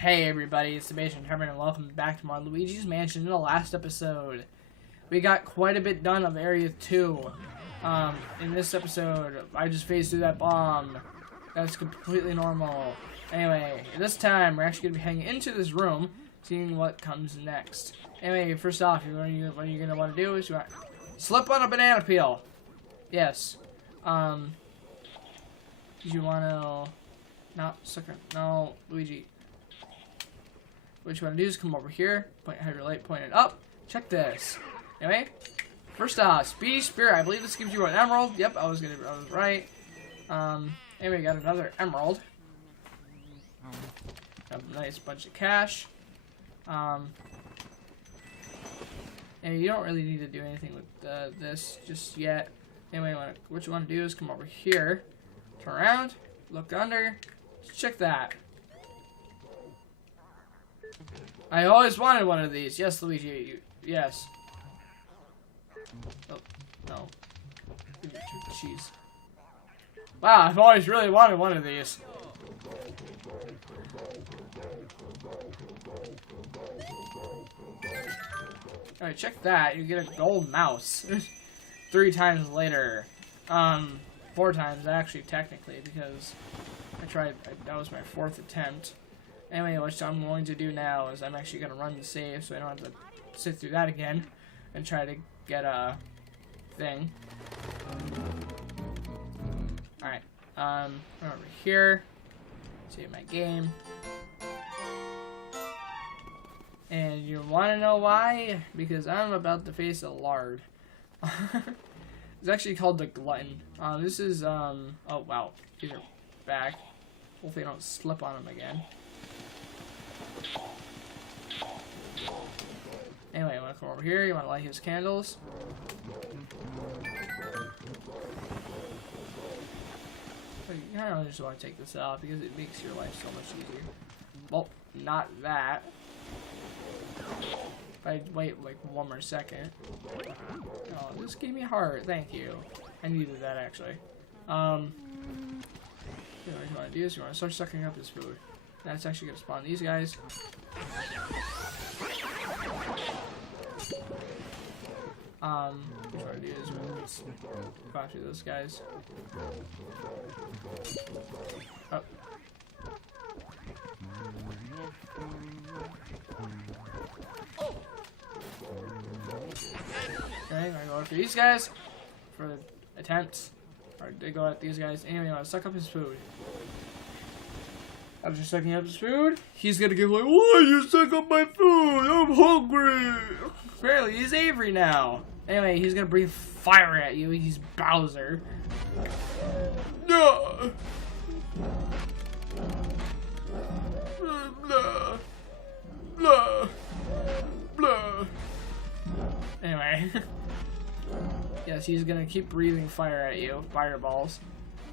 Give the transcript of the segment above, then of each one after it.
Hey everybody, it's the Mansion Herman and welcome back to more Luigi's Mansion. In the last episode, we got quite a bit done of Area 2. In this episode, I just phased through that bomb. That's completely normal. Anyway, this time, we're actually going to be heading into this room, seeing what comes next. Anyway, first off, what you're going to want to do is you want to slip on a banana peel. Yes. You want to... No, Luigi. What you want to do is come over here, have your light pointed up. Check this. Anyway, first off, Speedy Spirit. I believe this gives you an emerald. Yep, I was right. Anyway, got another emerald. Got a nice bunch of cash. And you don't really need to do anything with this just yet. Anyway, what you want to do is come over here, turn around, look under, check that. I always wanted one of these. Yes, Luigi. Yes. Oh, no. Jeez. Wow, I've always really wanted one of these. Alright, check that. You get a gold mouse. 3 times later. 4 times, actually, technically, because I tried, that was my 4th attempt. Anyway, what I'm going to do now is I'm actually going to run the save so I don't have to sit through that again and try to get a thing. Alright, over here, save my game. And you want to know why? Because I'm about to face a lard. It's actually called the Glutton. This is, oh wow, these are back. Hopefully I don't slip on them again. Anyway, you want to come over here, you want to light his candles. You kind of just want to take this out because it makes your life so much easier. Well, not that. If I wait like 1 more second. Oh, this gave me a heart, thank you. I needed that actually. What you want to do is you want to start sucking up this food. That's actually going to spawn these guys. What you want to do is we're going to go after those guys. Oh. Okay, I'm going to go after these guys for the attempts. Or they go at these guys. Anyway, I want to suck up his food. After sucking up his food, he's gonna give like, why you suck up my food? I'm hungry. Apparently, he's Avery now. Anyway, he's gonna breathe fire at you. He's Bowser. No. Blah. Blah. Blah. Anyway. Yes, he's gonna keep breathing fire at you, fireballs,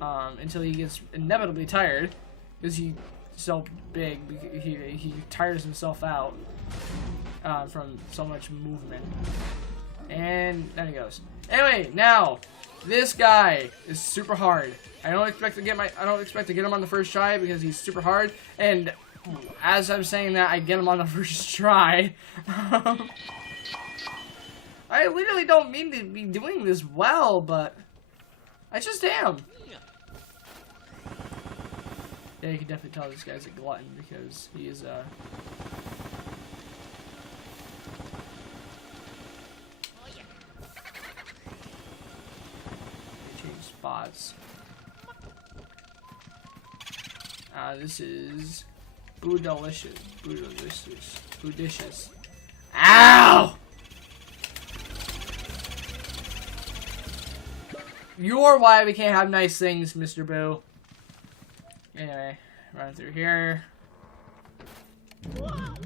until he gets inevitably tired. Because he's so big, he tires himself out from so much movement. And there he goes. Anyway, now this guy is super hard. I don't expect to get him on the first try because he's super hard. And as I'm saying that, I get him on the first try. I literally don't mean to be doing this well, but I just am. Yeah, you can definitely tell this guy's a glutton because he is change spots. This is Boodalicious. Boodalicious. Boodicious. Ow! You're why we can't have nice things, Mr. Boo. Anyway, run through here. Around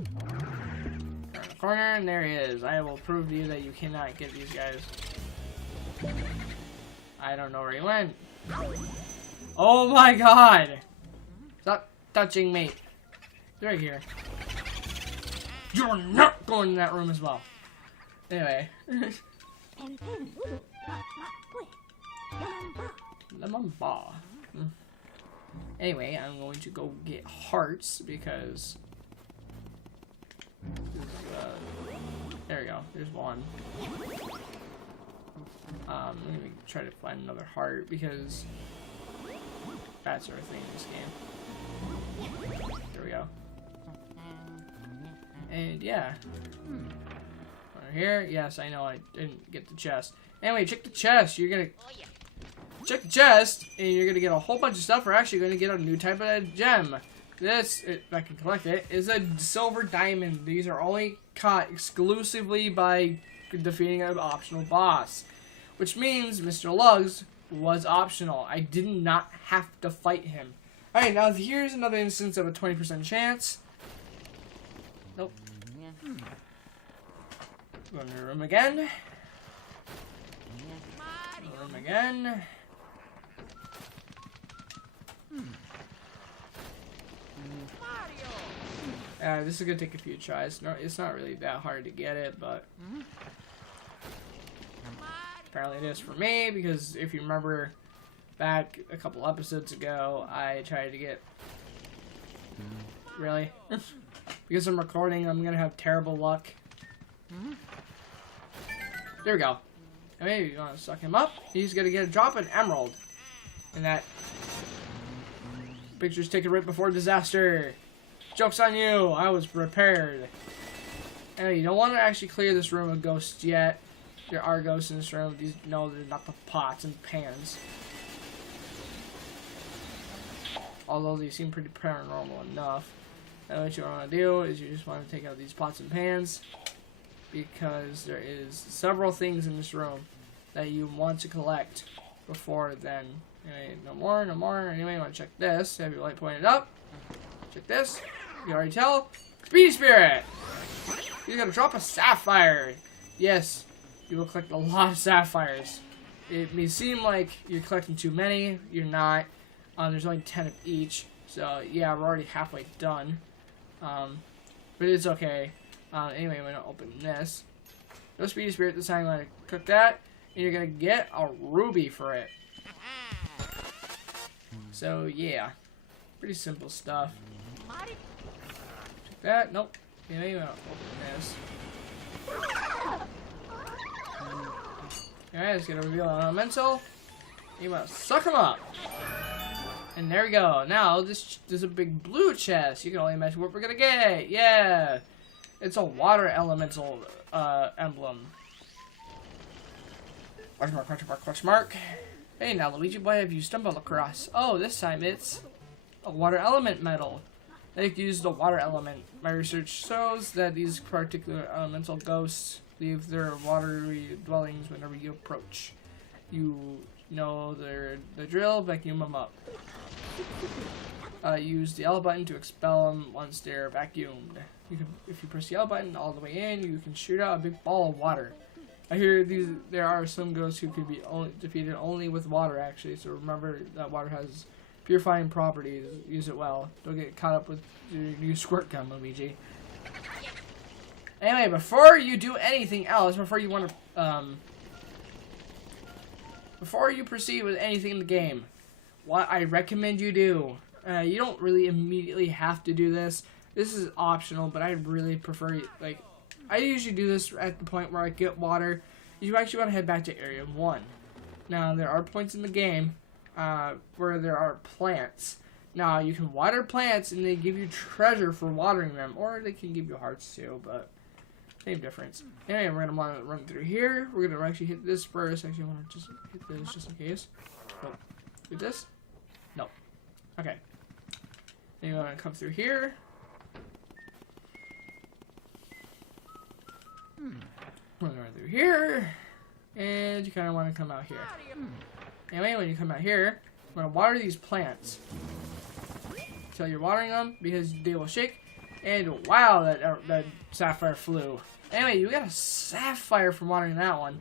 the corner, and there he is. I will prove to you that you cannot get these guys. I don't know where he went. Oh my god! Stop touching me. He's right here. You're not going in that room as well. Anyway. Lemon bar. Anyway, I'm going to go get hearts because There's one. Let me try to find another heart because bats are a thing in this game. There we go. And yeah. Over here. Yes, I know I didn't get the chest. Anyway, check the chest. You're gonna check the chest, and you're gonna get a whole bunch of stuff. We're actually gonna get a new type of gem. This, if I can collect it, is a silver diamond. These are only caught exclusively by defeating an optional boss. Which means Mr. Lugs was optional. I did not have to fight him. Alright, now here's another instance of a 20% chance. Nope. Go in the room again. Room again. This is gonna take a few tries. No, it's not really that hard to get it, but apparently it is for me, because if you remember back a couple episodes ago, I tried to get... Really? Because I'm recording, I'm gonna have terrible luck. There we go. Maybe you wanna suck him up. He's gonna get a drop an emerald. And that picture's taken right before disaster. Joke's on you, I was prepared. Anyway, you don't want to actually clear this room of ghosts yet. There are ghosts in this room. These, no, they're not the pots and pans. Although they seem pretty paranormal enough. And what you want to do is you just want to take out these pots and pans, because there is several things in this room that you want to collect before then. Anyway, no more, no more. Anyway, you want to check this. Have your light pointed up. Check this. You can already tell. Speedy Spirit! You're gonna drop a sapphire. Yes, you will collect a lot of sapphires. It may seem like you're collecting too many. You're not. There's only 10 of each. So, yeah, we're already halfway done. But it's okay. Anyway, I'm gonna open this. No Speedy Spirit this time. I'm gonna cook that. And you're gonna get a ruby for it. So, yeah. Pretty simple stuff. Check that. Nope. Anyway, I'm gonna open this. Alright, let's get a reveal on elemental. You want to suck them up. And there we go. Now, there's a big blue chest. You can only imagine what we're gonna get. Yeah! It's a water elemental emblem. Question mark, question mark, question mark. Hey now, Luigi, what have you stumbled across? Oh, this time it's a water element medal. I think to use the water element. My research shows that these particular elemental ghosts leave their watery dwellings whenever you approach. You know the drill, vacuum them up. Use the L button to expel them once they're vacuumed. If you press the L button all the way in, you can shoot out a big ball of water. I hear there are some ghosts who can be defeated only with water, actually, so remember that water has purifying properties. Use it well. Don't get caught up with your new squirt gun, Luigi. Anyway, before you do anything else, before you proceed with anything in the game, what I recommend you do, you don't really immediately have to do this. This is optional, but I really prefer, like, I usually do this at the point where I get water. You actually want to head back to Area 1. Now, there are points in the game where there are plants. Now, you can water plants, and they give you treasure for watering them, or they can give you hearts too, but same difference. Anyway, we're going to want to run through here. We're going to actually hit this first. Actually, I want to just hit this just in case. Nope. Hit this? No. Okay. Then you want to come through here. We're going to run through here. And you kind of want to come out here. Anyway, when you come out here, we're going to water these plants until you're watering them, because they will shake. And wow, that sapphire flew. Anyway, you got a sapphire from watering that one.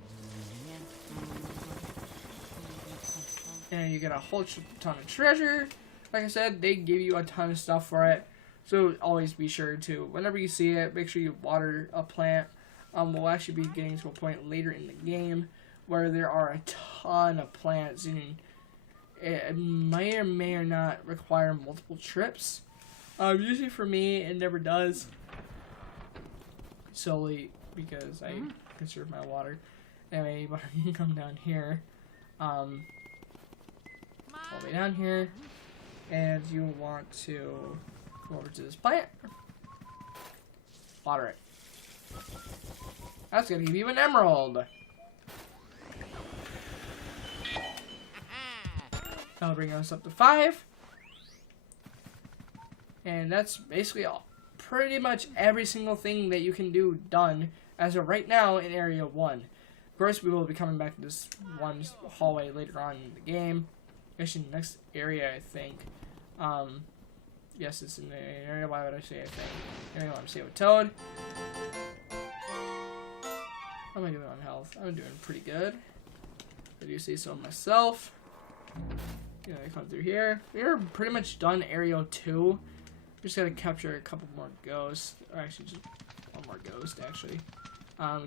And you get a whole ton of treasure. Like I said, they give you a ton of stuff for it. So always be sure to, whenever you see it, make sure you water a plant. We'll actually be getting to a point later in the game where there are a ton of plants, and it may or may or not require multiple trips. Usually for me, it never does. Solely because I conserve my water. Anyway, but you can come down here. All the way down here. And you want to go over to this plant. Water it. That's gonna give you an emerald. That'll bring us up to 5. And that's basically all. Pretty much every single thing that you can do done as of right now in Area 1. Of course, we will be coming back to this one hallway later on in the game. Actually, next area, I think. Yes, it's in the area. Why would I say I think? Anyway, I'm stay with Toad. How am I doing on health? I'm doing pretty good. I do say so myself. You know, I come through here. We're pretty much done Area 2. Just gotta capture a couple more ghosts. Or actually, just one more ghost, actually.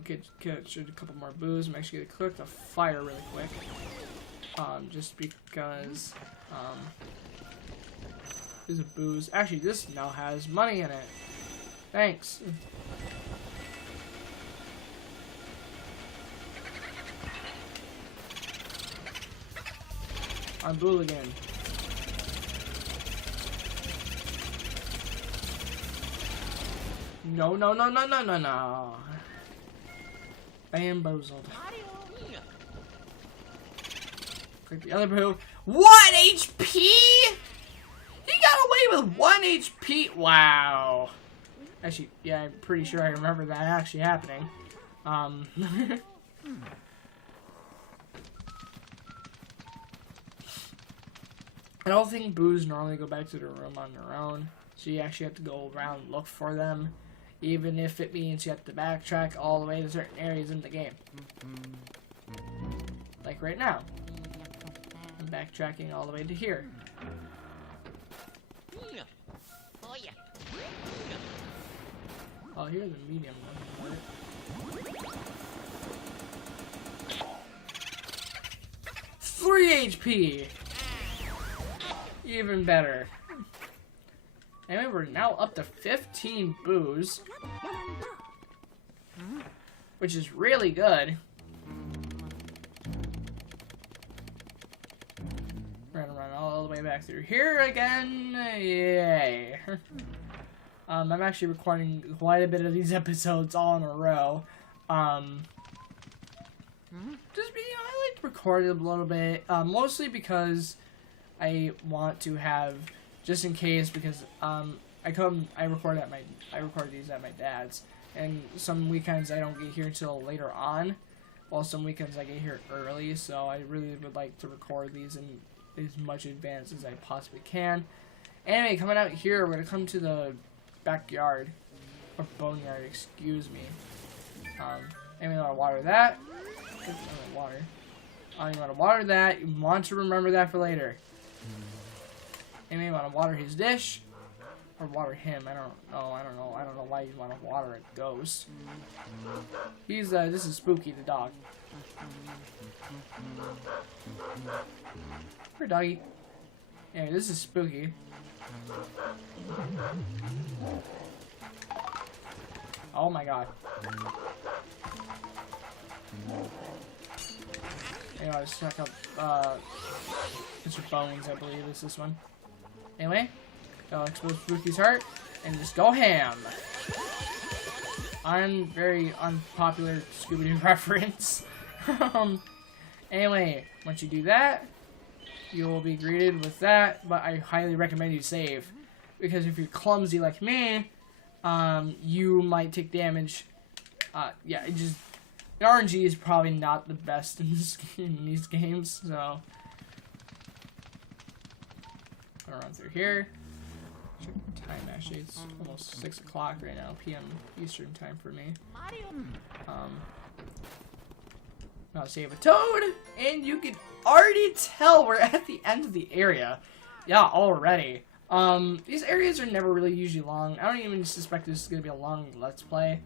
Could capture a couple more boos. I'm actually gonna click the fire really quick. Just because, there's a booze. Actually, this now has money in it. Thanks. I'm Booligan. No, no, no, no, no, no, no. Bamboozled. Click the other boo. 1 HP? He got away with 1 HP? Wow. Actually, yeah, I'm pretty sure I remember that actually happening. I don't think boos normally go back to the room on their own, so you actually have to go around and look for them, even if it means you have to backtrack all the way to certain areas in the game. Like right now. I'm backtracking all the way to here. Oh, here's a medium one. 3 HP! Even better. Anyway, we're now up to 15 boos. Which is really good. We're gonna run all the way back through here again. Yay. I'm actually recording quite a bit of these episodes all in a row. Just being, I like to record it a little bit. Mostly because I want to have, just in case, because I record these at my dad's, and some weekends I don't get here until later on, while some weekends I get here early, so I really would like to record these in as much advance as I possibly can. Anyway, coming out here, we're gonna come to the backyard, or boneyard, excuse me. And we want to water that. Water. You want to water that. You want to remember that for later. And you want to water his dish, or water him. I don't know why you want to water a ghost. He's this is Spooky the dog. Here, doggy. Anyway, this is Spooky. Oh my god. Anyway, let's check out Mr. Bones, I believe is this one. Anyway, go expose Spooky's heart and just go ham. Very unpopular Scooby-Doo reference. Anyway, once you do that, you will be greeted with that, but I highly recommend you save. Because if you're clumsy like me, you might take damage. Yeah, RNG is probably not the best in these games, so. I'll run through here. Check the time, actually. It's almost 6 o'clock right now, PM Eastern time for me. Now save a Toad, and you can already tell we're at the end of the area. Yeah, already. These areas are never really usually long. I don't even suspect this is going to be a long Let's Play.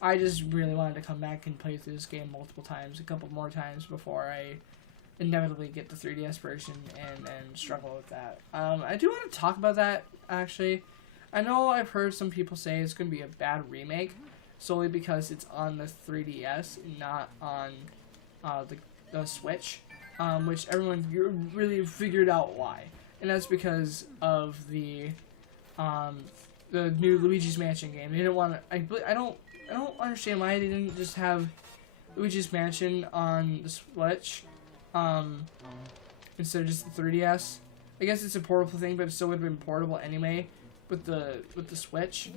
I just really wanted to come back and play through this game multiple times, a couple more times before I inevitably get the 3DS version and struggle with that. I do want to talk about that, actually. I know I've heard some people say it's going to be a bad remake, solely because it's on the 3DS, not on the Switch, which everyone really figured out why, and that's because of the new Luigi's Mansion game. They didn't want to. I don't understand why they didn't just have Luigi's Mansion on the Switch instead of just the 3DS. I guess it's a portable thing, but it still would have been portable anyway with the Switch.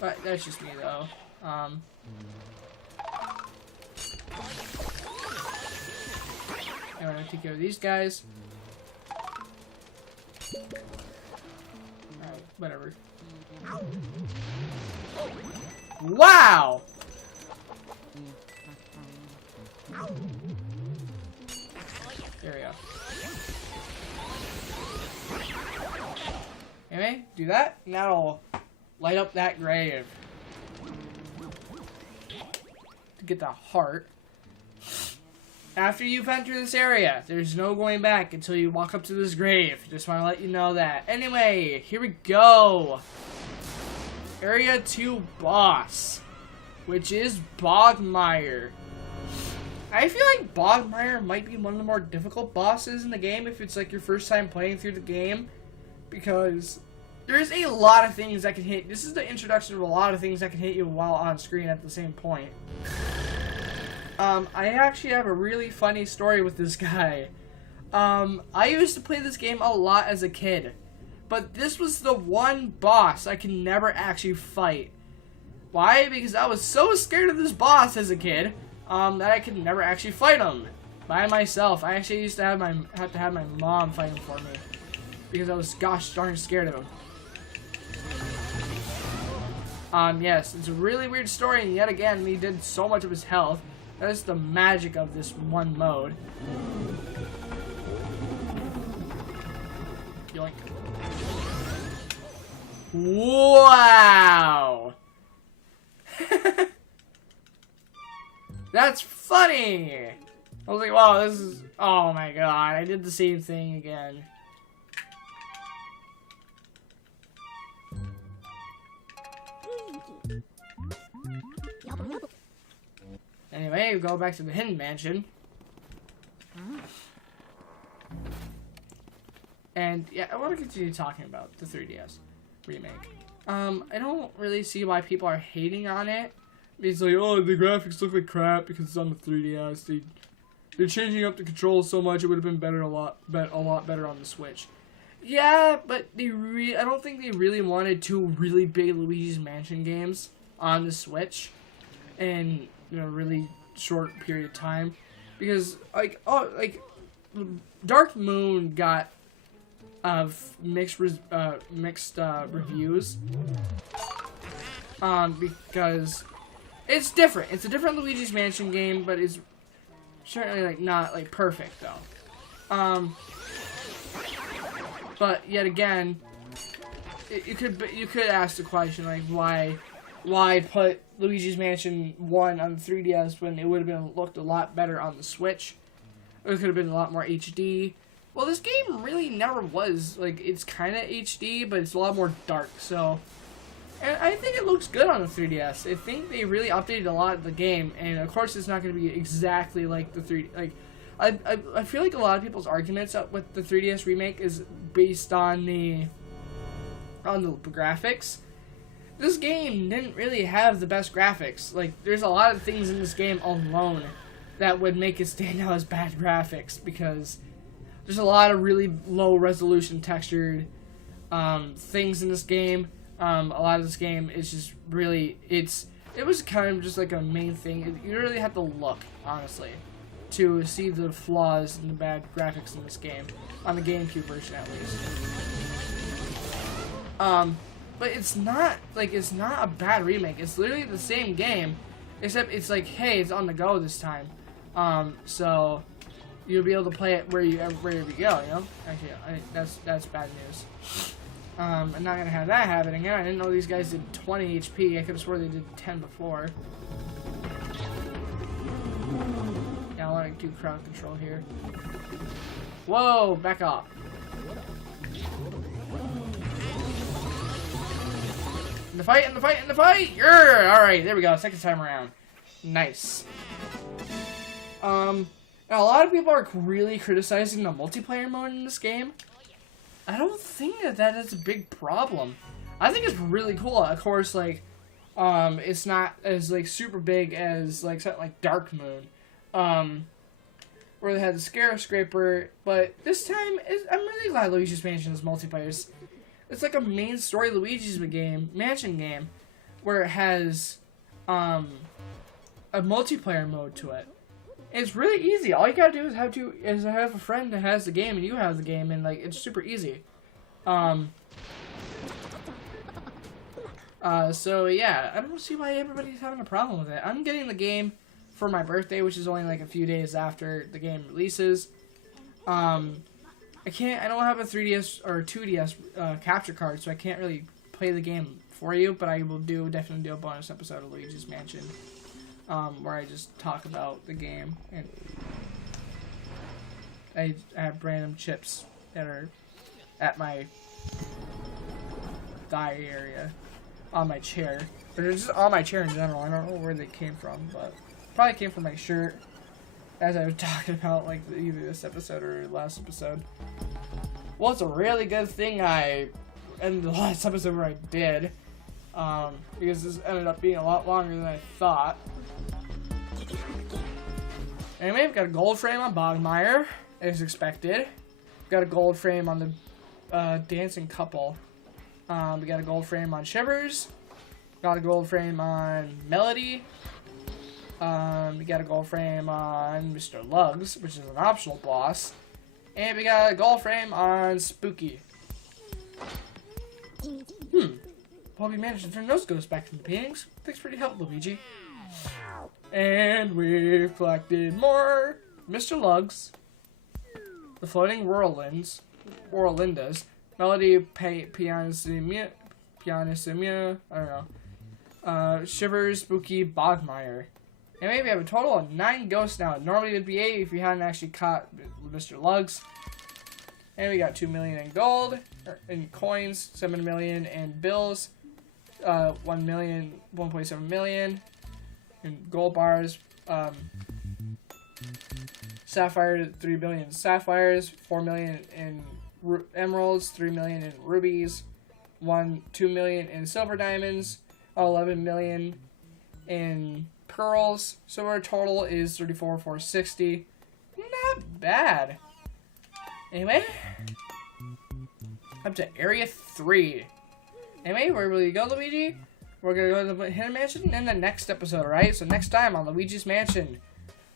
But that's just me though. I'm gonna take care of these guys. Alright, whatever. Wow! There we go. Anyway, do that, and that'll light up that grave. To get the heart. After you've entered this area, there's no going back until you walk up to this grave. Just want to let you know that. Anyway, here we go. Area 2 boss, which is Bogmire. I feel like Bogmire might be one of the more difficult bosses in the game if it's like your first time playing through the game, because there's a lot of things that can hit. This is the introduction of a lot of things that can hit you while on screen at the same point. I actually have a really funny story with this guy. I used to play this game a lot as a kid, but this was the one boss I could never actually fight. Why? Because I was so scared of this boss as a kid that I could never actually fight him by myself. I actually used to have to have my mom fight him for me because I was gosh darn scared of him. Yes, it's a really weird story, and yet again, he did so much of his health. That is the magic of this one mode. Yoink. Wow! That's funny! I was like, wow, this is... Oh my god, I did the same thing again. Anyway, we go back to the Hidden Mansion. And yeah, I want to continue talking about the 3DS remake. I don't really see why people are hating on it. It's like, oh, the graphics look like crap because it's on the 3DS. They're changing up the controls so much; it would have been better a lot better on the Switch. Yeah, but I don't think they really wanted 2 really big Luigi's Mansion games on the Switch, and really short period of time, because Dark Moon got mixed reviews because it's different. It's a different Luigi's Mansion game, but it's certainly not perfect though. But yet again, you could ask the question why put Luigi's Mansion 1 on the 3DS when it would have looked a lot better on the Switch? It could have been a lot more HD. Well, this game really never was. It's kind of HD, but it's a lot more dark. So, and I think it looks good on the 3DS. I think they really updated a lot of the game, and of course, it's not going to be exactly like the 3D. I feel like a lot of people's arguments with the 3DS remake is based on the graphics. This game didn't really have the best graphics. There's a lot of things in this game alone that would make it stand out as bad graphics, because there's a lot of really low resolution textured things in this game. A lot of this game is just really, it was kind of just like a main thing. You really have to look, honestly, to see the flaws and the bad graphics in this game, on the GameCube version at least. But it's not a bad remake. It's literally the same game, except it's hey, it's on the go this time. So you'll be able to play it wherever you go. Actually, that's bad news. I'm not gonna have that happen again. I didn't know these guys did 20 HP. I could have swore they did 10 before. Yeah, I want to do crowd control here. Whoa, back off. In the fight, in the fight, in the fight! Yeah! Alright, there we go. Second time around. Nice. Now a lot of people are really criticizing the multiplayer mode in this game. I don't think that is a big problem. I think it's really cool. Of course, like, it's not as, like, super big as, like, something like Dark Moon. Where they had the Skyscraper, but this time, I'm really glad Luigi's Mansion is multiplayer. It's like a main story Luigi's Mansion game, where it has, a multiplayer mode to it. It's really easy. All you gotta do is have a friend that has the game and you have the game, and like it's super easy. So yeah, I don't see why everybody's having a problem with it. I'm getting the game for my birthday, which is only like a few days after the game releases. I don't have a 3DS or 2DS capture card, so I can't really play the game for you, but I will definitely do a bonus episode of Luigi's Mansion. Where I just talk about the game, and I have random chips that are at my thigh area, on my chair, or just on my chair in general. I don't know where they came from, but probably came from my shirt, as I was talking about like either this episode or last episode. Well, it's a really good thing I ended the last episode where I did, because this ended up being a lot longer than I thought. Anyway, we've got a gold frame on Bogmire, as expected. We've got a gold frame on the dancing couple. We got a gold frame on Shivers. Got a gold frame on Melody. We got a gold frame on Mr. Lugs, which is an optional boss. And we got a gold frame on Spooky. Well, we managed to turn those ghosts back into paintings. Thanks for your help, Luigi. And we've collected more Mr. Lugs, the floating Whirlindas, Melody Pianissima, I don't know, Shivers, Spooky, Bogmire. And maybe we have a total of 9 ghosts now. Normally it would be 8 if you hadn't actually caught Mr. Lugs. And we got 2 million in gold, in coins, 7 million in bills, 1.7 million. In gold bars, sapphire, 3 billion sapphires, 4 million in emeralds, 3 million in rubies, 2 million in silver diamonds, 11 million in pearls. So our total is 34,460. Not bad. Anyway, up to Area 3. Anyway, where will you go, Luigi? We're going to go to the Hidden Mansion in the next episode, alright? So next time on Luigi's Mansion,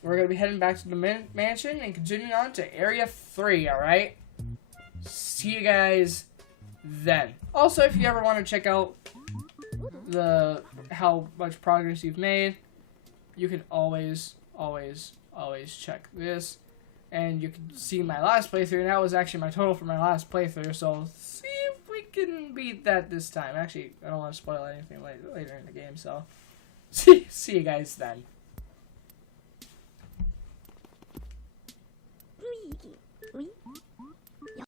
we're going to be heading back to the mansion and continuing on to Area 3, alright? See you guys then. Also, if you ever want to check out how much progress you've made, you can always check this. And you can see my last playthrough, and that was actually my total for my last playthrough, so see if we can beat that this time. Actually, I don't want to spoil anything later in the game, so see you guys then. Luigi.